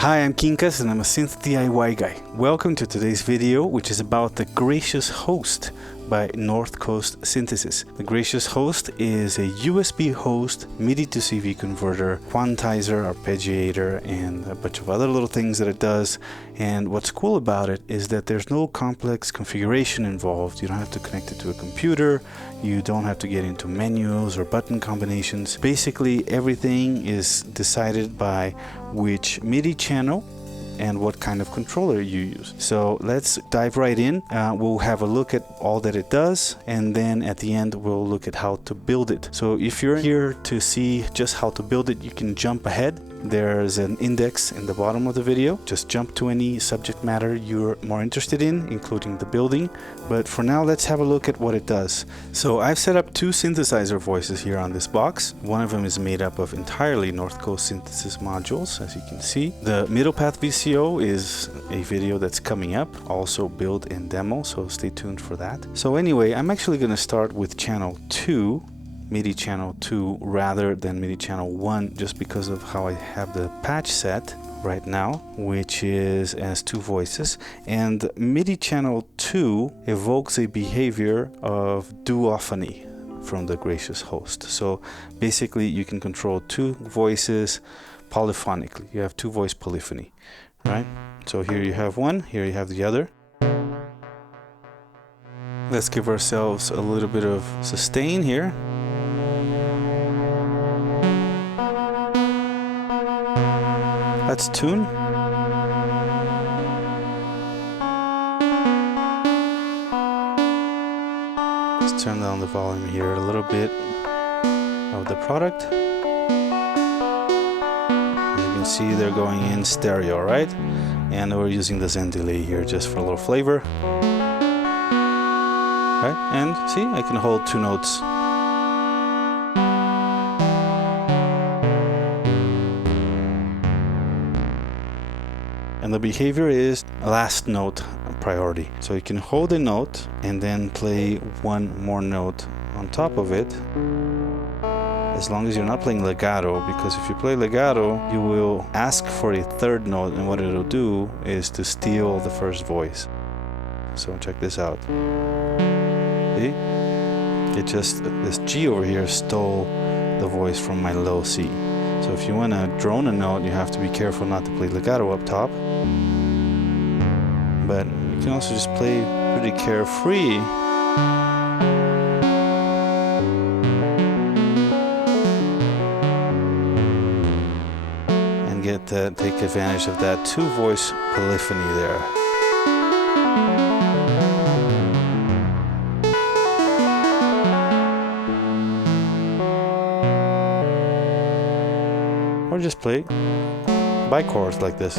Hi, I'm Quincas and I'm a synth DIY guy. Welcome to today's video, which is about the Gracious Host by North Coast Synthesis. The Gracious Host is a USB host, MIDI to CV converter, Quantizer, Arpeggiator, and a bunch of other little things that it does. And what's cool about it is that there's no complex configuration involved. You don't have to connect it to a computer. You don't have to get into menus or button combinations. Basically, everything is decided by which MIDI channel and what kind of controller you use. So let's dive right in. We'll have a look at all that it does, and then at the end we'll look at how to build it. So if you're here to see just how to build it, you can jump ahead. There's an index in the bottom of the video. Just jump to any subject matter you're more interested in, including the building. But for now, let's have a look at what it does. So I've set up two synthesizer voices here on this box. One of them is made up of entirely North Coast Synthesis modules, as you can see. The middle path VCO is a video that's coming up, also build and demo, so stay tuned for that. So anyway, I'm actually going to start with channel 2. MIDI channel 2 rather than MIDI channel 1, just because of how I have the patch set right now, which is as two voices. And MIDI channel 2 evokes a behavior of duophony from the Gracious Host. So basically you can control two voices polyphonically. You have two voice polyphony, right? So here you have one, here you have the other. Let's give ourselves a little bit of sustain here. Let's tune. Let's turn down the volume here a little bit of the product. As you can see, they're going in stereo, right? And we're using the Zen delay here just for a little flavor. Right? And see, I can hold two notes. And the behavior is last note priority. So you can hold a note and then play one more note on top of it, as long as you're not playing legato, because if you play legato, you will ask for a third note, and what it'll do is to steal the first voice. So check this out. See? This G over here stole the voice from my low C. So if you want to drone a note, you have to be careful not to play legato up top. But you can also just play pretty carefree. And take advantage of that two voice polyphony there. Or just play by chords like this.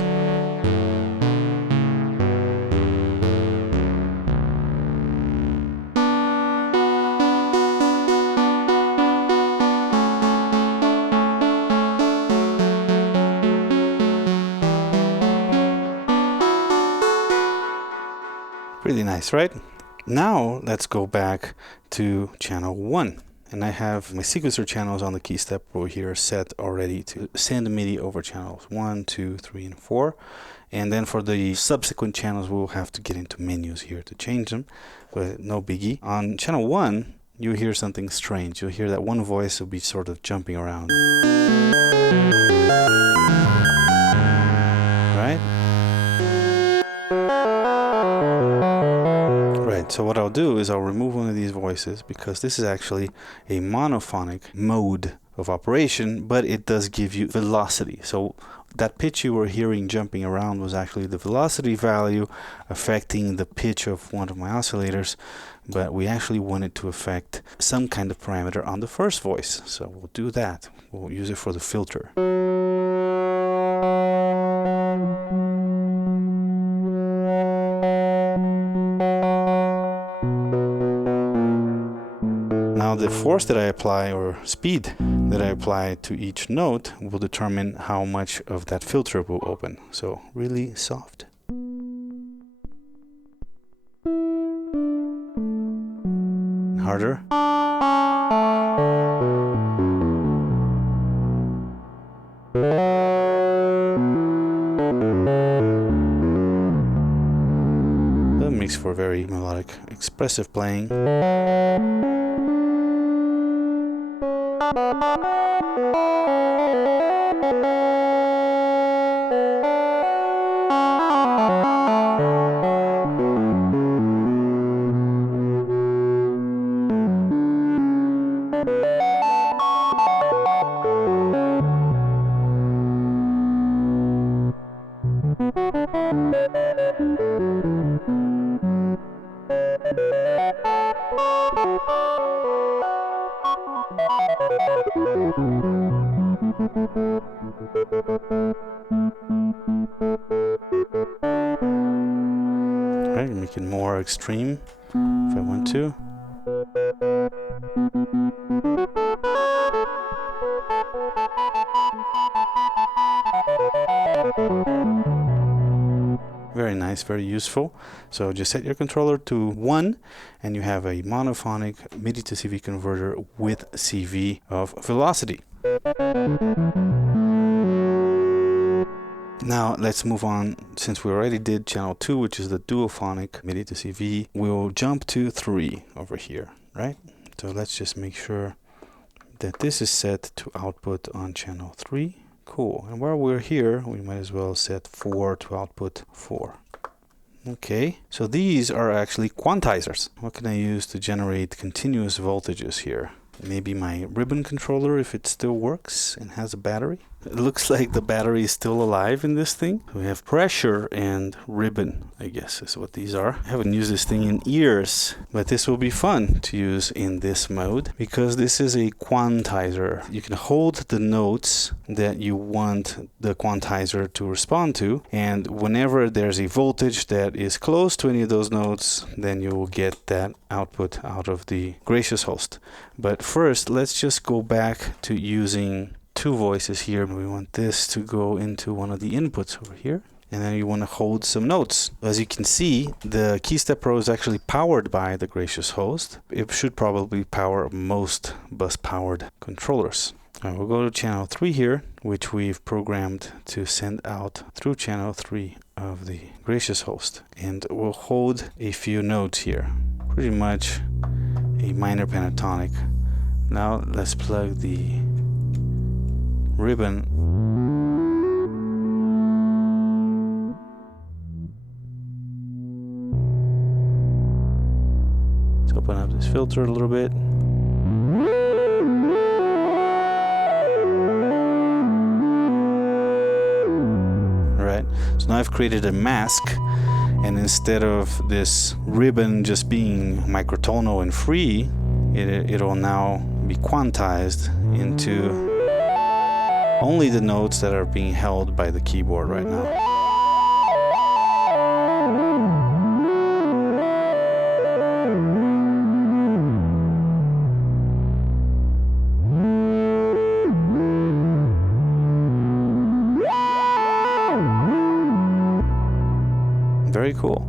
Really nice, right? Now let's go back to channel 1. And I have my sequencer channels on the key step over here set already to send MIDI over channels 1, 2, 3, and 4. And then for the subsequent channels, we'll have to get into menus here to change them, but no biggie. On channel 1, you hear something strange. You'll hear that one voice will be sort of jumping around. Right? So what I'll do is I'll remove one of these voices, because this is actually a monophonic mode of operation, but it does give you velocity. So that pitch you were hearing jumping around was actually the velocity value affecting the pitch of one of my oscillators, but we actually wanted to affect some kind of parameter on the first voice. So we'll do that. We'll use it for the filter. Now the force that I apply, or speed that I apply to each note, will determine how much of that filter will open. So really soft. Harder. for very melodic, expressive playing. Right, make it more extreme if I want to. Very nice, very useful. So just set your controller to 1 and you have a monophonic MIDI to CV converter with CV of velocity. Now let's move on. Since we already did channel 2, which is the Duophonic MIDI to CV, we'll jump to 3 over here, right? So let's just make sure that this is set to output on channel 3. Cool. And while we're here, we might as well set 4 to output 4. Okay, so these are actually quantizers. What can I use to generate continuous voltages here? Maybe my ribbon controller, if it still works and has a battery. It looks like the battery is still alive in this thing. We have pressure and ribbon, I guess is what these are. I haven't used this thing in years, but this will be fun to use in this mode because this is a quantizer. You can hold the notes that you want the quantizer to respond to, and whenever there's a voltage that is close to any of those notes, then you will get that output out of the gracious host. But first, let's just go back to using 2 voices here. We want this to go into one of the inputs over here, and then you want to hold some notes. As you can see, the KeyStep Pro is actually powered by the gracious host. It should probably power most bus powered controllers. We'll go to channel 3 here, which we've programmed to send out through channel 3 of the gracious host, and we'll hold a few notes here, pretty much a minor pentatonic. Now let's plug the ribbon. Let's open up this filter a little bit. Alright, so now I've created a mask, and instead of this ribbon just being microtonal and free, it'll now be quantized into only the notes that are being held by the keyboard right now. Very cool.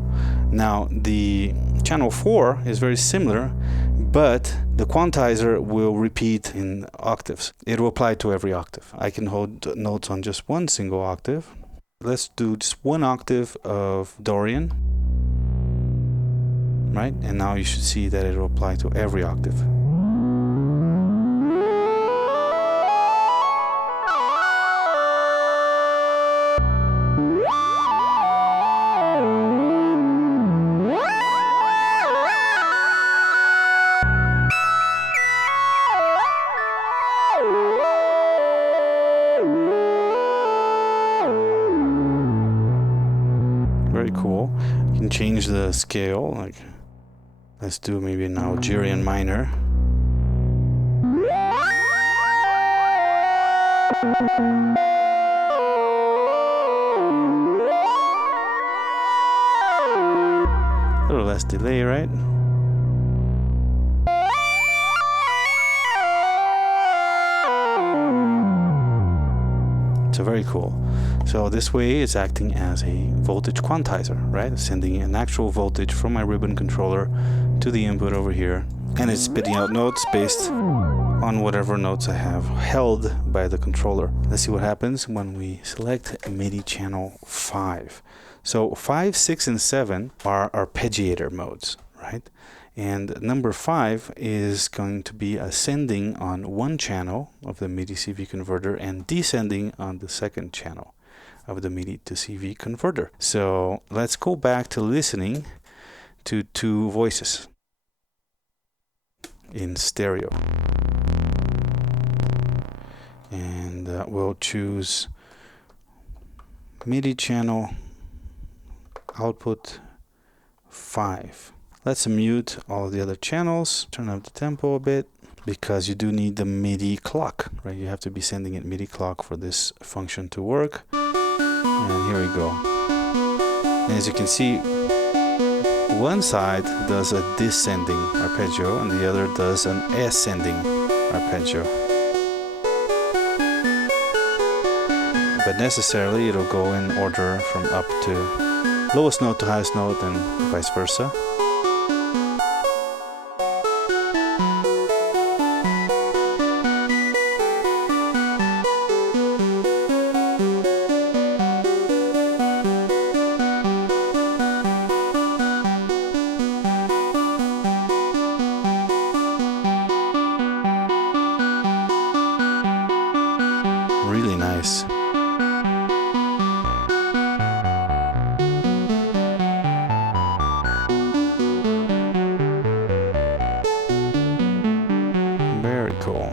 Now the channel 4 is very similar, but the quantizer will repeat in octaves. It will apply to every octave. I can hold notes on just one single octave. Let's do just 1 octave of Dorian, right? And now you should see that it will apply to every octave. Very cool. You can change the scale, like let's do maybe an Algerian minor. A little less delay, right? So very cool. So this way it's acting as a voltage quantizer, right? Sending an actual voltage from my ribbon controller to the input over here, and it's spitting out notes based on whatever notes I have held by the controller. Let's see what happens when we select MIDI channel 5. So 5, 6, and 7 are arpeggiator modes, right? And number 5 is going to be ascending on one channel of the MIDI CV converter and descending on the second channel of the MIDI to CV converter. So let's go back to listening to two voices in stereo. And we'll choose MIDI channel output 5. Let's mute all of the other channels, turn up the tempo a bit, because you do need the MIDI clock, right? You have to be sending it MIDI clock for this function to work. And here we go. And as you can see, one side does a descending arpeggio and the other does an ascending arpeggio. But necessarily it'll go in order from up to lowest note to highest note and vice versa. Really nice. Very cool.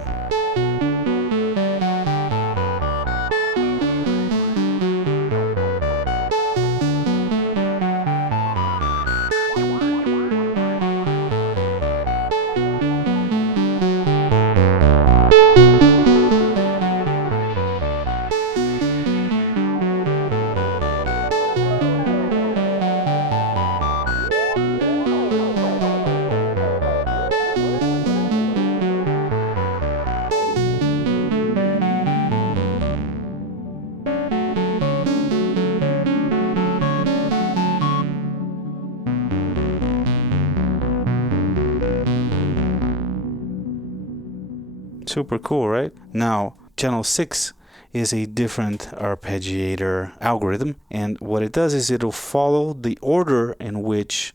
Super cool, right? Now, channel 6 is a different arpeggiator algorithm, and what it does is it'll follow the order in which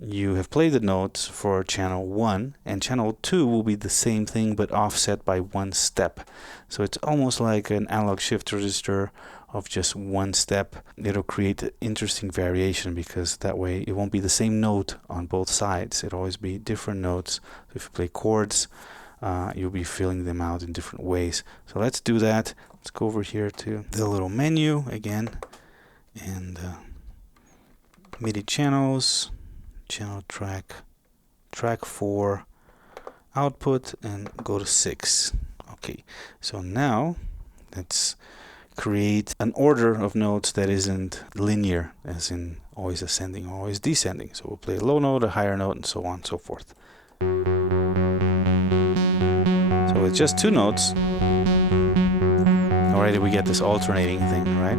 you have played the notes for channel 1, and channel 2 will be the same thing but offset by one step. So it's almost like an analog shift register of just one step. It'll create an interesting variation because that way it won't be the same note on both sides. It'll always be different notes. So if you play chords, you'll be filling them out in different ways. So let's do that. Let's go over here to the little menu again, and MIDI channels, channel track 4, output, and go to 6. Okay, so now let's create an order of notes that isn't linear, as in always ascending, always descending. So we'll play a low note, a higher note, and so on and so forth. So with just two notes, already we get this alternating thing, right?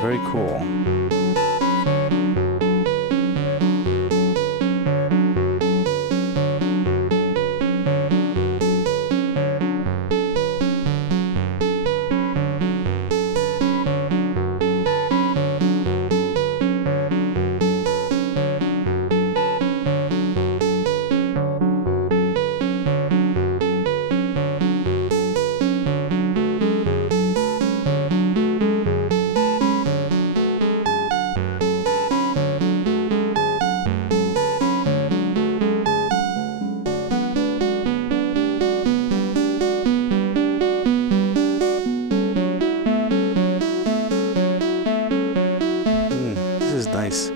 Very cool. Nice.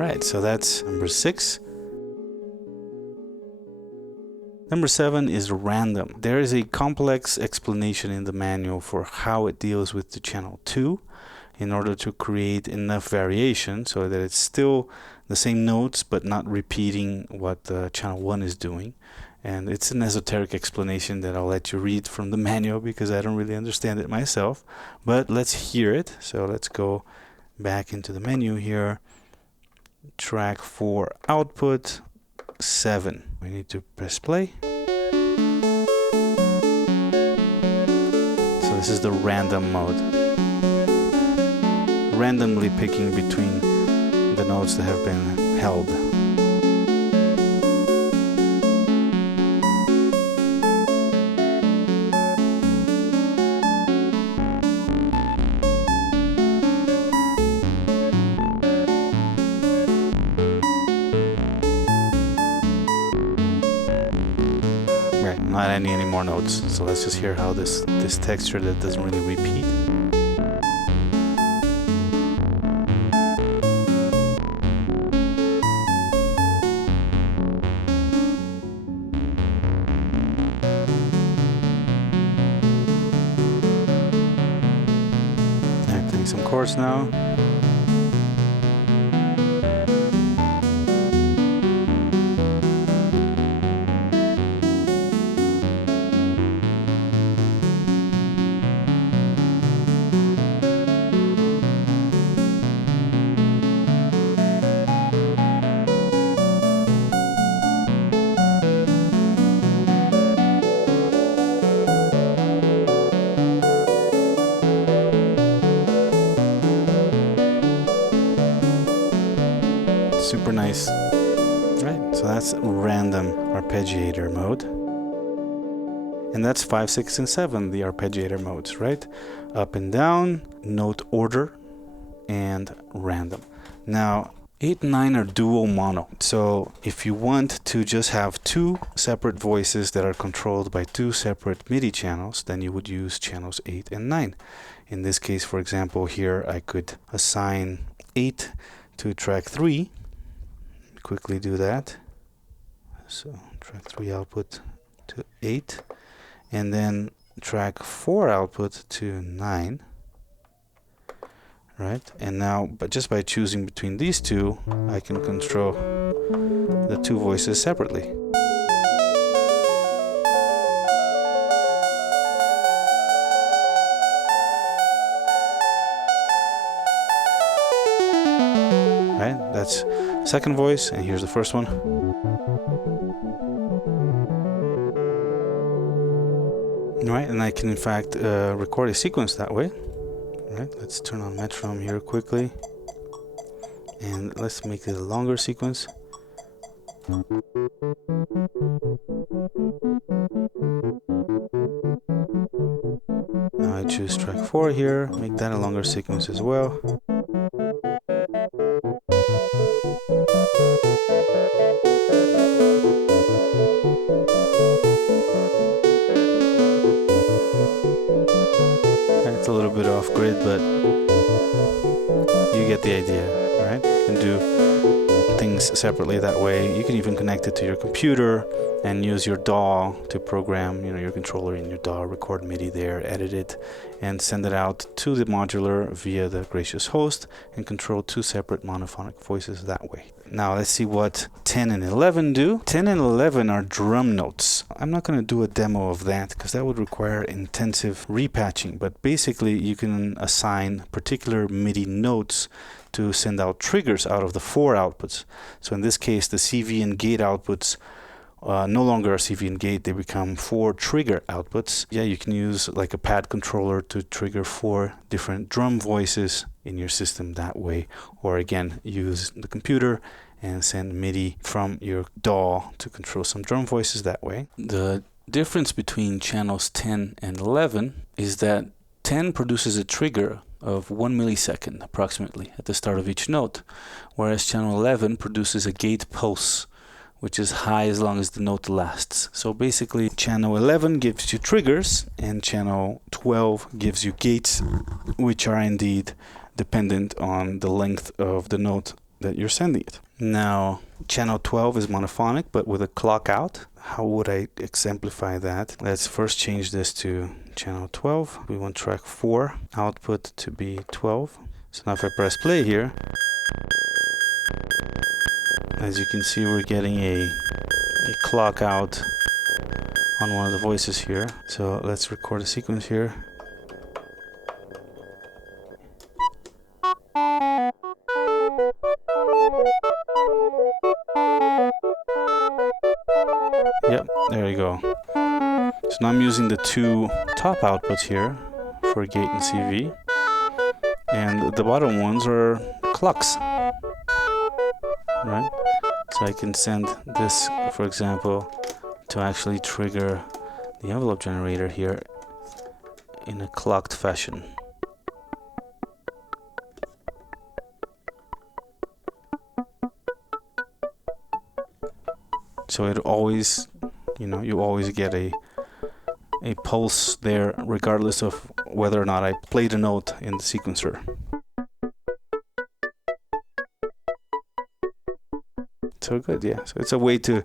Alright, so that's number 6. Number 7 is random. There is a complex explanation in the manual for how it deals with the channel 2 in order to create enough variation so that it's still the same notes but not repeating what channel 1 is doing. And it's an esoteric explanation that I'll let you read from the manual because I don't really understand it myself. But let's hear it. So let's go back into the menu here. Track 4 output 7. We need to press play. So this is the random mode. Randomly picking between the notes that have been held. Not any more notes, so let's just hear how this texture that doesn't really repeat. I'm playing some chords now. Super nice. Right, so that's random arpeggiator mode. And that's 5, 6, and 7, the arpeggiator modes, right? Up and down, note order, and random. Now, 8 and 9 are dual mono. So if you want to just have 2 separate voices that are controlled by 2 separate MIDI channels, then you would use channels 8 and 9. In this case, for example, here I could assign 8 to track 3. Quickly do that. So track 3 output to 8, and then track 4 output to 9. Right, and now, but just by choosing between these two, I can control the 2 voices separately. Right, that's second voice, and here's the first one. Right, and I can in fact record a sequence that way. Right, let's turn on metronome here quickly, and let's make it a longer sequence. Now I choose track 4 here, make that a longer sequence as well. It's a little bit off grid, but you get the idea, right? You can do things separately that way. You can even connect it to your computer and use your DAW to program, your controller in your DAW, record MIDI there, edit it, and send it out to the modular via the gracious host and control 2 separate monophonic voices that way. Now let's see what 10 and 11 do. 10 and 11 are drum notes. I'm not going to do a demo of that because that would require intensive repatching, but basically you can assign particular MIDI notes to send out triggers out of the 4 outputs. So in this case, the CV and gate outputs no longer are CV and gate, they become 4 trigger outputs. Yeah, you can use like a pad controller to trigger 4 different drum voices in your system that way. Or again, use the computer and send MIDI from your DAW to control some drum voices that way. The difference between channels 10 and 11 is that 10 produces a trigger of 1 millisecond approximately at the start of each note, whereas channel 11 produces a gate pulse, which is high as long as the note lasts. So basically channel 11 gives you triggers and channel 12 gives you gates, which are indeed dependent on the length of the note that you're sending it. Now, channel 12 is monophonic, but with a clock out. How would I exemplify that? Let's first change this to channel 12. We want track 4 output to be 12. So now if I press play here, as you can see, we're getting a clock out on one of the voices here. So let's record a sequence here. Yep, there you go. So now I'm using the two top outputs here for gate and CV, and the bottom ones are clocks, right? So I can send this, for example, to actually trigger the envelope generator here in a clocked fashion. So it always, you always get a pulse there, regardless of whether or not I played a note in the sequencer. So good, yeah. So it's a way to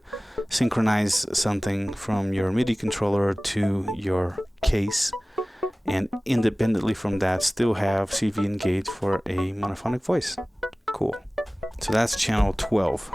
synchronize something from your MIDI controller to your case, and independently from that still have CV and gate for a monophonic voice. Cool. So that's channel 12.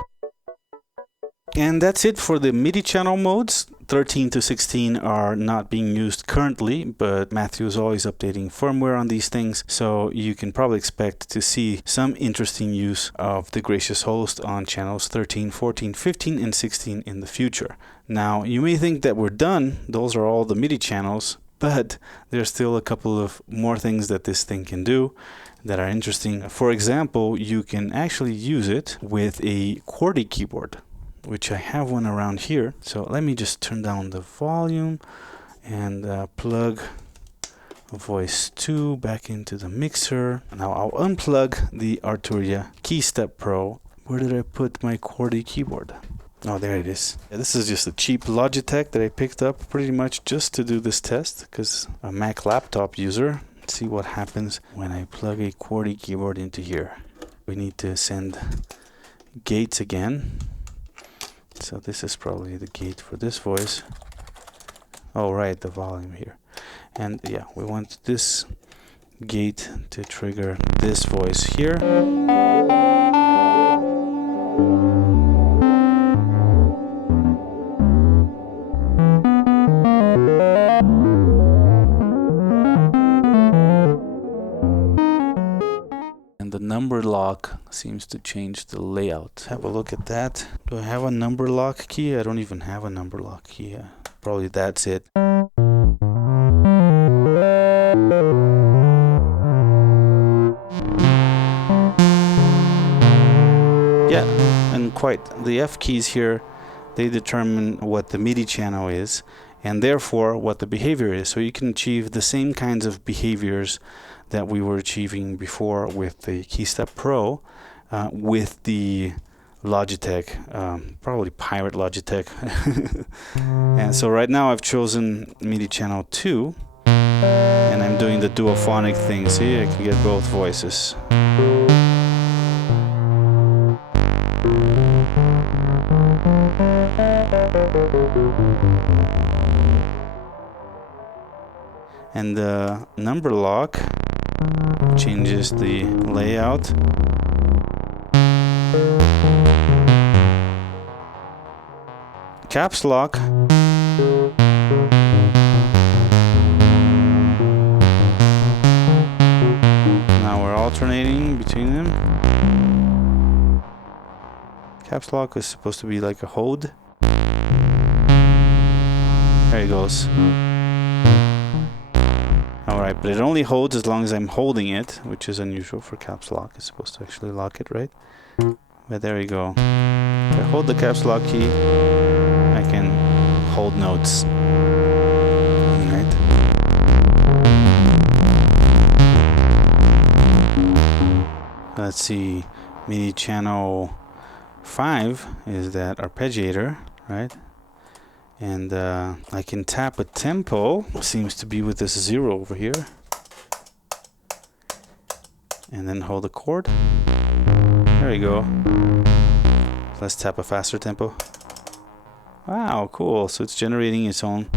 And that's it for the MIDI channel modes. 13 to 16 are not being used currently, but Matthew is always updating firmware on these things, so you can probably expect to see some interesting use of the gracious host on channels 13, 14, 15, and 16 in the future. Now, you may think that we're done. Those are all the MIDI channels, but there's still a couple of more things that this thing can do that are interesting. For example, you can actually use it with a QWERTY keyboard, which I have one around here. So let me just turn down the volume and plug voice 2 back into the mixer. Now I'll unplug the Arturia KeyStep Pro. Where did I put my QWERTY keyboard? Oh, there it is. Yeah, this is just a cheap Logitech that I picked up pretty much just to do this test, because I'm a Mac laptop user. Let's see what happens when I plug a QWERTY keyboard into here. We need to send gates again. So this is probably the gate for this voice. Oh, right, the volume here. And yeah, we want this gate to trigger this voice here. And the number lock seems to change the layout. Have a look at that. Do I have a number lock key? I don't even have a number lock key. Probably that's it. Yeah, and quite. The F keys here, they determine what the MIDI channel is, and therefore what the behavior is. So you can achieve the same kinds of behaviors that we were achieving before with the KeyStep Pro, with the Logitech, probably Pirate Logitech. And so right now I've chosen MIDI channel 2, and I'm doing the Duophonic thing. See, I can get both voices. And the number lock changes the layout. Caps lock now we're alternating between them. Caps lock is supposed to be like a hold. There it goes. Alright, but it only holds as long as I'm holding it, which is unusual for caps lock. It's supposed to actually lock it, right? But there we go. If I hold the caps lock key, I can hold notes. Right? Let's see. MIDI channel 5 is that arpeggiator, right? And I can tap a tempo, seems to be with this 0 over here, and then hold a chord. There you go. Let's tap a faster tempo. Wow, cool. So it's generating its own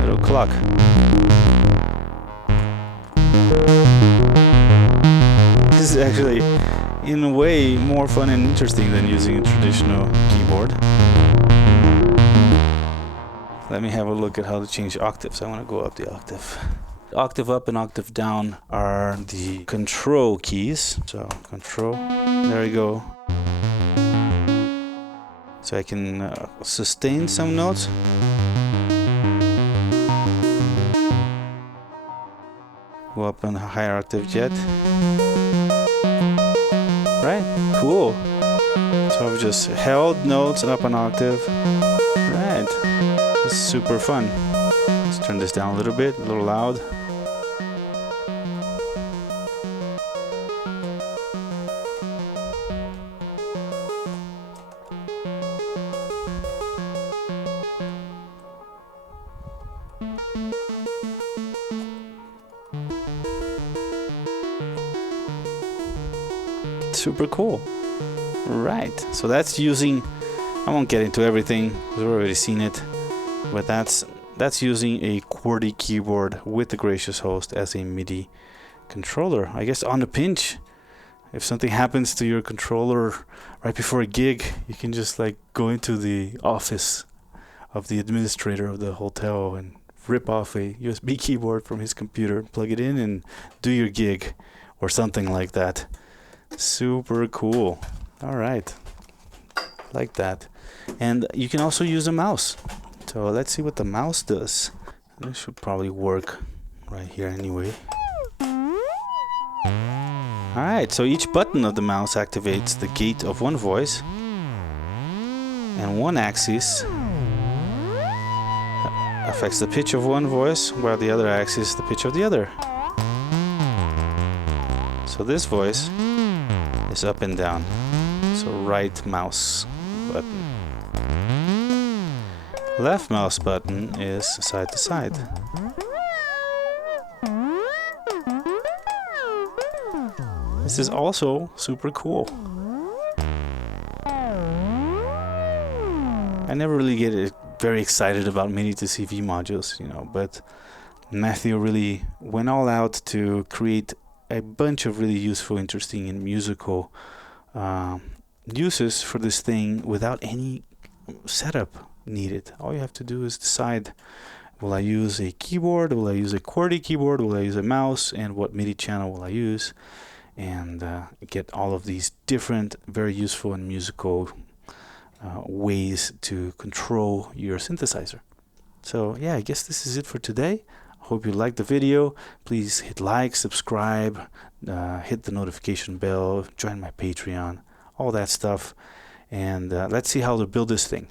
little clock. This is actually, in a way, more fun and interesting than using a traditional keyboard. Let me have a look at how to change octaves. I want to go up the octave. Octave up and octave down are the control keys. So control, there we go. So I can sustain some notes. Go up on a higher octave yet. Right, cool. So I've just held notes up an octave. Right, this is super fun. Let's turn this down a little bit, a little loud. Super cool. Right, so that's using, I won't get into everything, we've already seen it, but that's using a QWERTY keyboard with the Gracious Host as a MIDI controller. I guess on the pinch, if something happens to your controller right before a gig, you can just like go into the office of the administrator of the hotel and rip off a USB keyboard from his computer, plug it in, and do your gig or something like that. Super cool. All right, like that. And you can also use a mouse. So let's see what the mouse does. This should probably work right here anyway. All right, so each button of the mouse activates the gate of one voice, and one axis affects the pitch of one voice, while the other axis the pitch of the other. So this voice is up and down. So right mouse button. Left mouse button is side to side. This is also super cool. I never really get very excited about MIDI to CV modules, you know, but Matthew really went all out to create a bunch of really useful, interesting, and musical uses for this thing without any setup needed. All you have to do is decide, will I use a keyboard, will I use a QWERTY keyboard, will I use a mouse, and what MIDI channel will I use, and get all of these different, very useful and musical ways to control your synthesizer. So yeah, I guess this is it for today. Hope you liked the video. Please hit like, subscribe, hit the notification bell, join my Patreon, all that stuff, and let's see how to build this thing.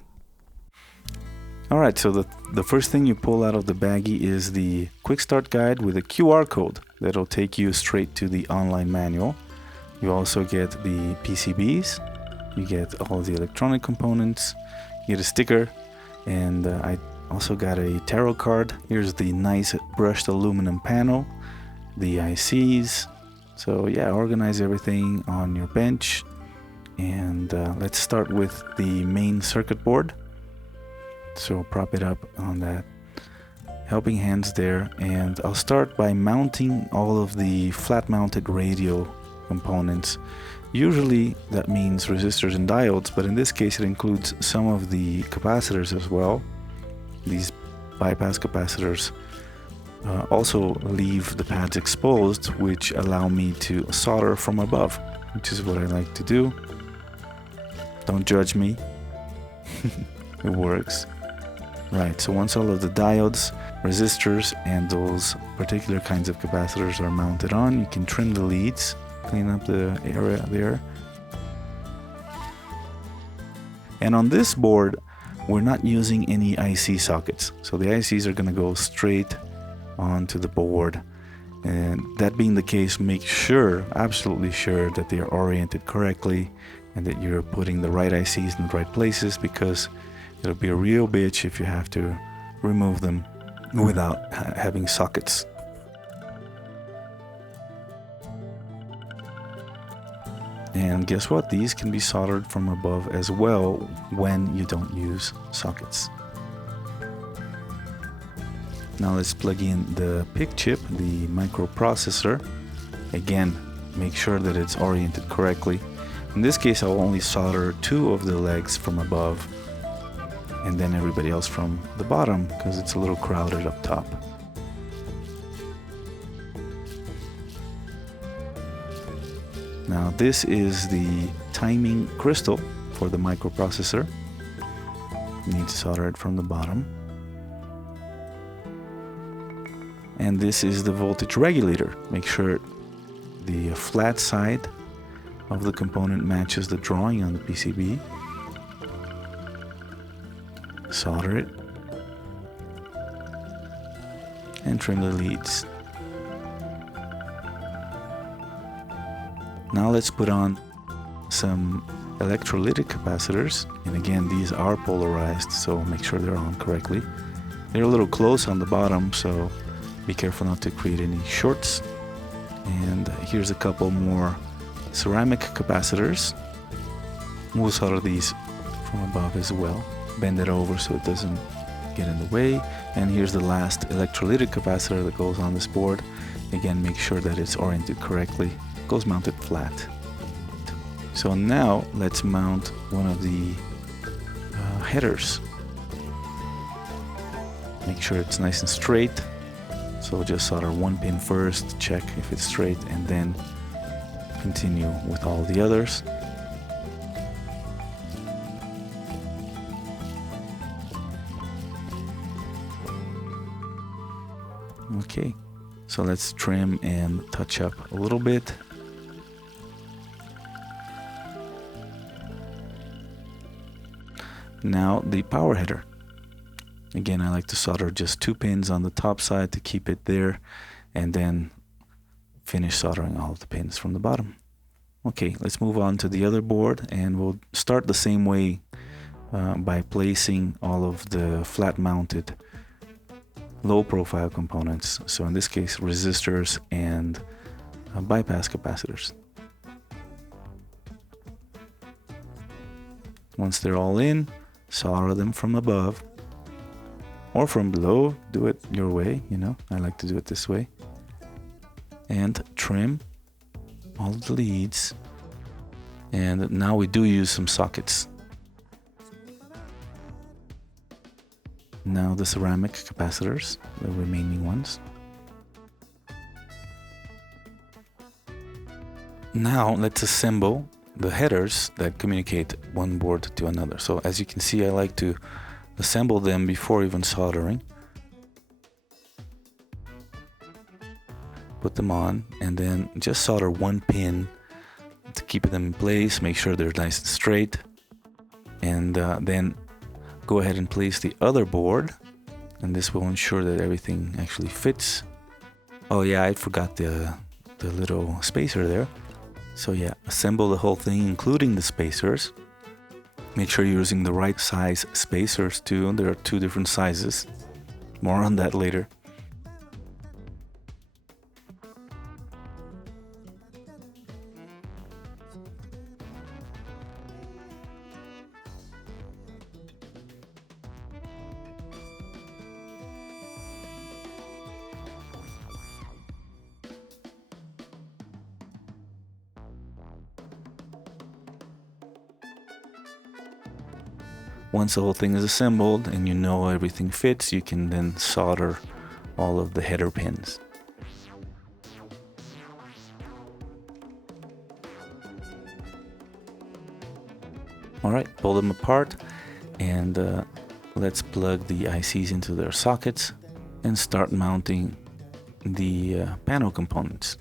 Alright, so the first thing you pull out of the baggie is the quick start guide with a QR code that'll take you straight to the online manual. You also get the PCBs, you get all the electronic components, you get a sticker, and I also got a tarot card. Here's the nice brushed aluminum panel, the ICs. So yeah, organize everything on your bench, and let's start with the main circuit board. So prop it up on that helping hands there, and I'll start by mounting all of the flat mounted radio components. Usually that means resistors and diodes, but in this case it includes some of the capacitors as well. These bypass capacitors also leave the pads exposed, which allow me to solder from above, which is what I like to do. Don't judge me. It works. Right, so once all of the diodes, resistors, and those particular kinds of capacitors are mounted on, you can trim the leads, clean up the area there. And on this board, we're not using any IC sockets, so the ICs are going to go straight onto the board. And that being the case, make sure, absolutely sure, that they are oriented correctly and that you're putting the right ICs in the right places, because it'll be a real bitch if you have to remove them without having sockets. And guess what? These can be soldered from above as well when you don't use sockets. Now let's plug in the PIC chip, the microprocessor. Again, make sure that it's oriented correctly. In this case, I'll only solder 2 of the legs from above and then everybody else from the bottom because it's a little crowded up top. Now this is the timing crystal for the microprocessor. You need to solder it from the bottom. And this is the voltage regulator. Make sure the flat side of the component matches the drawing on the PCB. Solder it. And trim the leads. Now let's put on some electrolytic capacitors, and again these are polarized, so make sure they're on correctly. They're a little close on the bottom, so be careful not to create any shorts. And here's a couple more ceramic capacitors. We'll solder these from above as well. Bend it over so it doesn't get in the way. And here's the last electrolytic capacitor that goes on this board. Again, make sure that it's oriented correctly. It goes mounted flat. So now let's mount one of the headers. Make sure it's nice and straight. So just solder 1 pin first, check if it's straight, and then continue with all the others. Okay, so let's trim and touch up a little bit. Now the power header. Again, I like to solder just 2 pins on the top side to keep it there, and then finish soldering all of the pins from the bottom. Okay, let's move on to the other board, and we'll start the same way by placing all of the flat mounted low profile components. So in this case, resistors and bypass capacitors. Once they're all in, solder them from above or from below. Do it your way, you know, I like to do it this way. And trim all of the leads. And now we do use some sockets. Now the ceramic capacitors, the remaining ones. Now let's assemble the headers that communicate one board to another. So as you can see, I like to assemble them before even soldering. Put them on and then just solder 1 pin to keep them in place. Make sure they're nice and straight, and then go ahead and place the other board, and this will ensure that everything actually fits. Oh yeah, I forgot the little spacer there. So yeah, assemble the whole thing, including the spacers. Make sure you're using the right size spacers too. There are 2 different sizes. More on that later. Once the whole thing is assembled and you know everything fits, you can then solder all of the header pins. Alright, pull them apart, and let's plug the ICs into their sockets and start mounting the panel components.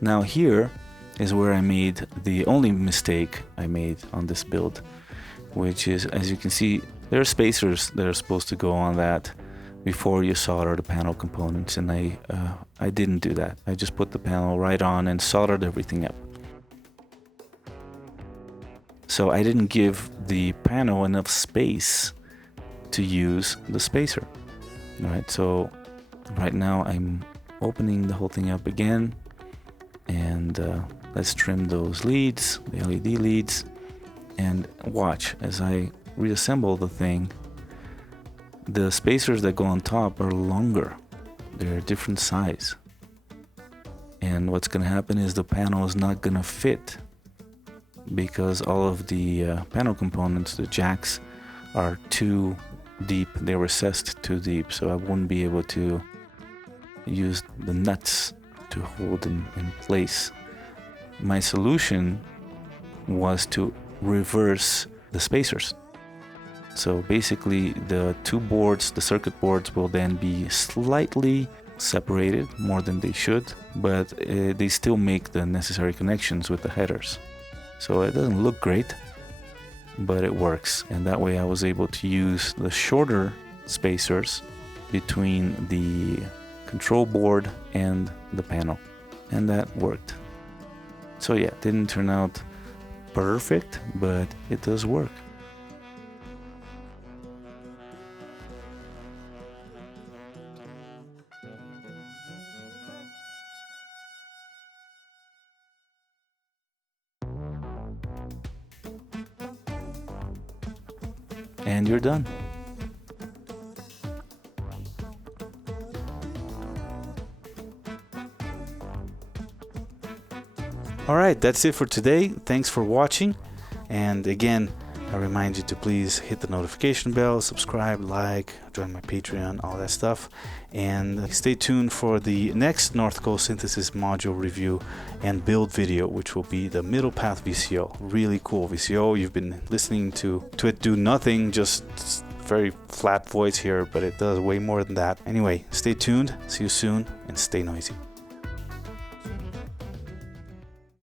Now here is where I made the only mistake I made on this build, which is, as you can see, there are spacers that are supposed to go on that before you solder the panel components, and I didn't do that. I just put the panel right on and soldered everything up. So I didn't give the panel enough space to use the spacer. Right, so right now I'm opening the whole thing up again, and let's trim those leads, the LED leads, and watch as I reassemble the thing. The spacers that go on top are longer. They're a different size. And what's going to happen is the panel is not going to fit because all of the panel components, the jacks, are too deep. They're recessed too deep, so I won't be able to use the nuts to hold them in place. My solution was to reverse the spacers. So basically the two boards, the circuit boards, will then be slightly separated, more than they should, but they still make the necessary connections with the headers. So it doesn't look great, but it works. And that way I was able to use the shorter spacers between the control board and the panel, and that worked. So yeah, it didn't turn out perfect, but it does work. And you're done. Alright, that's it for today. Thanks for watching. And again, I remind you to please hit the notification bell, subscribe, like, join my Patreon, all that stuff. And stay tuned for the next North Coast Synthesis module review and build video, which will be the middle path VCO. Really cool VCO. You've been listening to it do nothing, just very flat voice here, but it does way more than that. Anyway, stay tuned, see you soon, and stay noisy.